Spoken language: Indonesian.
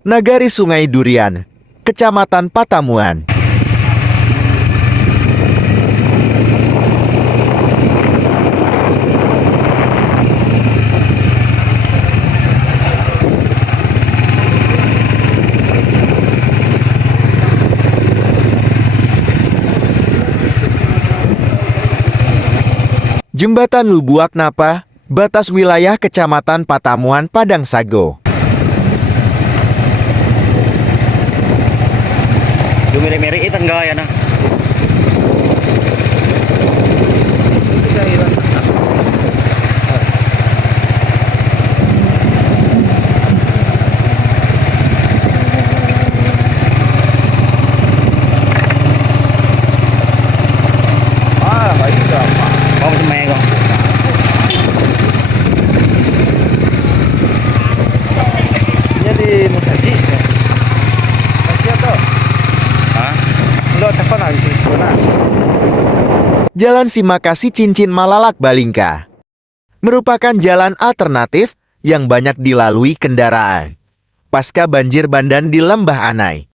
Nagari Sungai Durian, Kecamatan Patamuan. Jembatan Lubuak Napa, batas wilayah Kecamatan Patamuan, Padang Sago. Dumiri-miri itan gaya na. Bawa semego. Jadi musaji. Masih atau? Hah? Lo telepon aja sih, Jalan Simakasi Cincin Malalak Balingka merupakan jalan alternatif yang banyak dilalui kendaraan pasca banjir bandang di Lembah Anai.